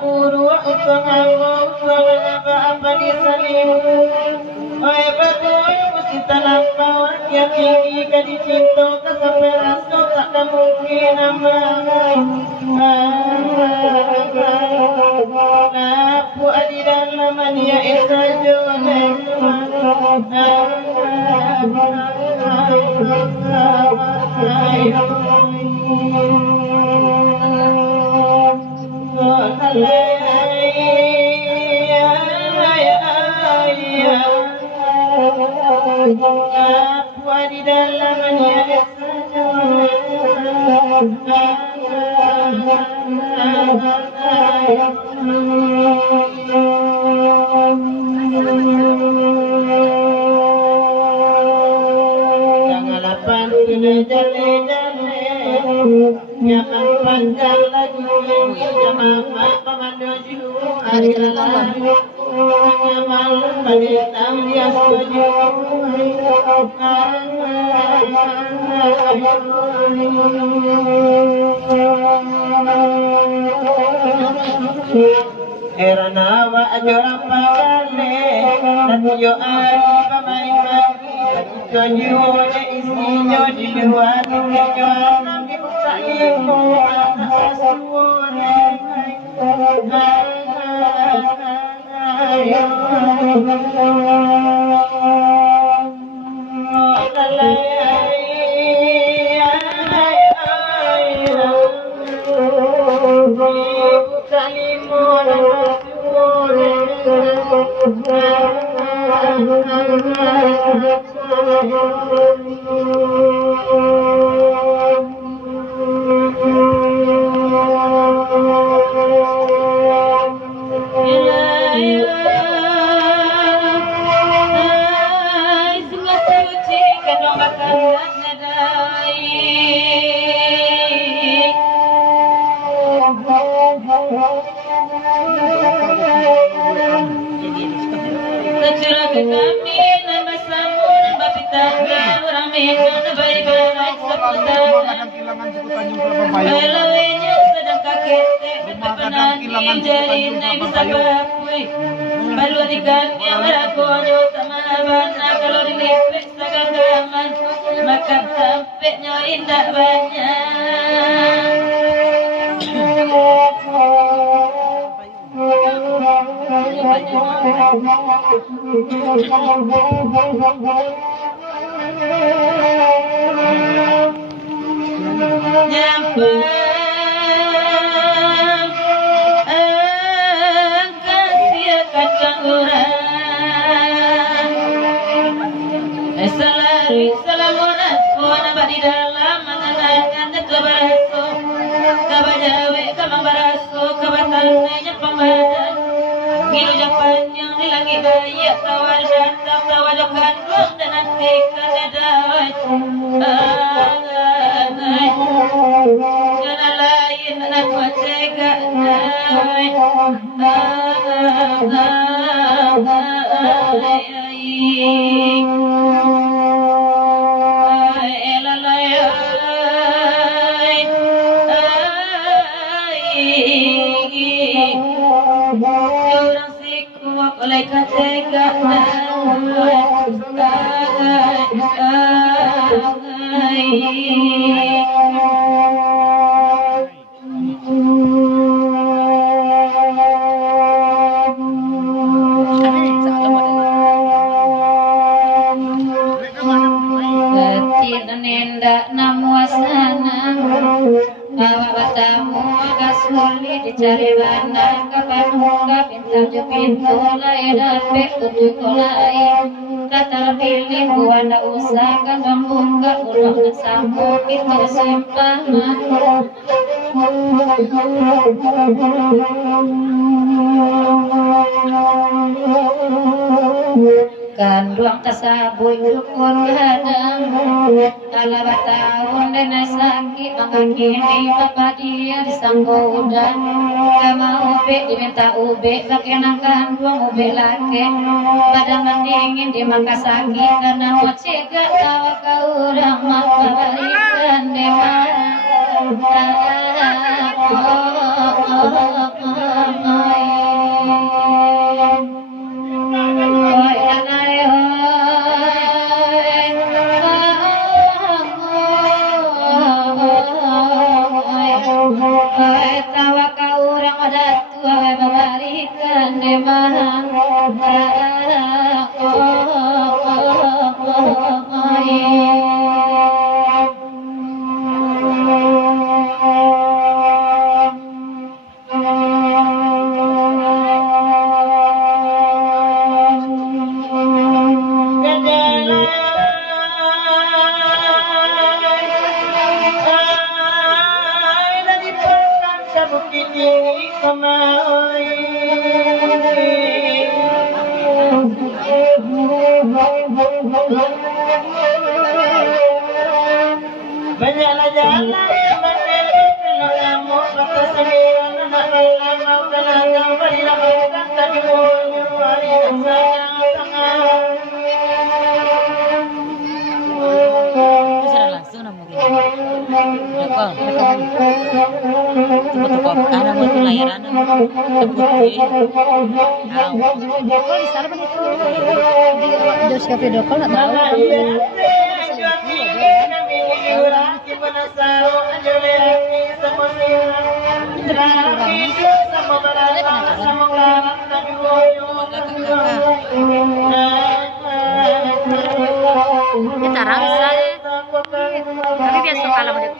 buru usang aku usang apa di salimu. Oi betul mesti tanpa yang tinggi kadi cinta sampai rasa tak ada mungkin Napu adi dalam mania esa jone di dalamnya janganlah panggil jale-jale jangan panggil lagi jangan pemandu jiwa adalah malam balitang dia setuju Eranawa ajoran pagale Natuyo ari pamain-main Tujuh wajah isinya di luar Tujuh anak ibu sa'imu anak asuhore maka sampainya indah banyak. Nyampe kasih kacang urang salamunan kuana di dalam mengenangkan kebaraso kabajawe kamang baraso kabatannya pemadan gilu japannya di langit bayak tawar datang tawajokan ruang dan nanti kadadawat jangan lain anak wajega oleh katega dicari mana kapan muka pintar pintu lain dan tujuh kolai kata pilih buana usah kan buka ulang sambung pintu simpanan kan ruang kasabui rukun hadang ala batahun dan sakit mengakini bapak dia disanggo udan kama ube diminta ube pakenakan ruang ube laki badan dingin di makasaki karena mau cegah tawa kau ramah balikan demam Video call nggak tahu. Kita rasa tapi biasa kalau mau di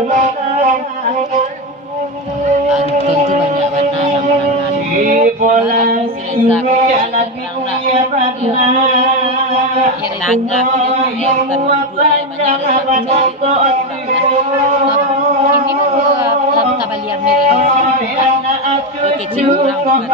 Anton tuh banyak warna lampangan. Ini mau tabalian ni. Oke, cium orang.